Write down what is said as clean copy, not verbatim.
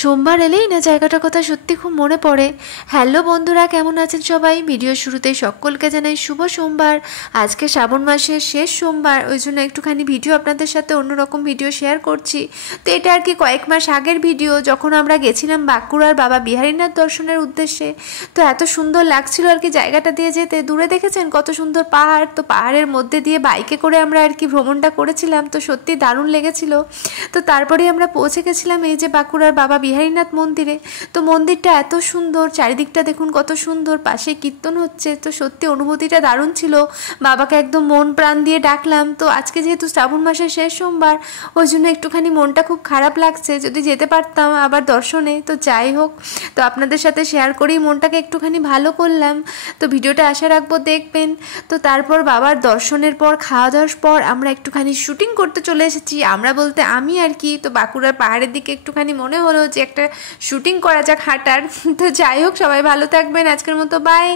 সোমবার এলেই না জায়গাটার কথা সত্যি খুব মনে পড়ে। হ্যালো বন্ধুরা, কেমন আছেন সবাই? ভিডিও শুরুতেই সকলকে জানাই শুভ সোমবার। আজকে শ্রাবণ মাসের শেষ সোমবার, ওই জন্য একটুখানি ভিডিও আপনাদের সাথে অন্যরকম ভিডিও শেয়ার করছি। তো এটা আর কি কয়েক মাস আগের ভিডিও, যখন আমরা গেছিলাম বাঁকুড়ার বাবা বিহারীনাথ দর্শনের উদ্দেশ্যে। তো এত সুন্দর লাগছিল আর কি জায়গাটা দিয়ে যেতে। দূরে দেখেছেন কত সুন্দর পাহাড়, তো পাহাড়ের মধ্যে দিয়ে বাইকে করে আমরা আর কি ভ্রমণটা করেছিলাম, তো সত্যি দারুণ লেগেছিল। তো তারপরে আমরা পৌঁছে গেছিলাম এই যে বাঁকুড়ার বাবা বিহারীনাথ মন্দিরে। তো মন্দিরটা এত সুন্দর, চারিদিকটা দেখুন কত সুন্দর, পাশে কীর্তন হচ্ছে। তো সত্যি অনুভূতিটা দারুণ ছিল। বাবাকে একদম মন প্রাণ দিয়ে ডাকলাম। তো আজকে যেহেতু শ্রাবণ মাসের শেষ সোমবার, ওই জন্য একটুখানি মনটা খুব খারাপ লাগছে। যদি যেতে পারতাম আবার দর্শনে, তো যাই হোক, তো আপনাদের সাথে শেয়ার করেই মনটাকে একটুখানি ভালো করলাম। তো ভিডিওটা আশা রাখবো দেখবেন। তো তারপর বাবার দর্শনের পর, খাওয়া দাওয়ার পর আমরা একটুখানি শুটিং করতে চলে এসেছি। আমরা বলতে আমি আর কি। তো বাঁকুড়ার পাহাড়ের দিকে একটুখানি মনে হলো যে একটা শুটিং করা যাক হাঁটার। তো যাই হোক, সবাই ভালো থাকবেন, আজকের মতো বাই।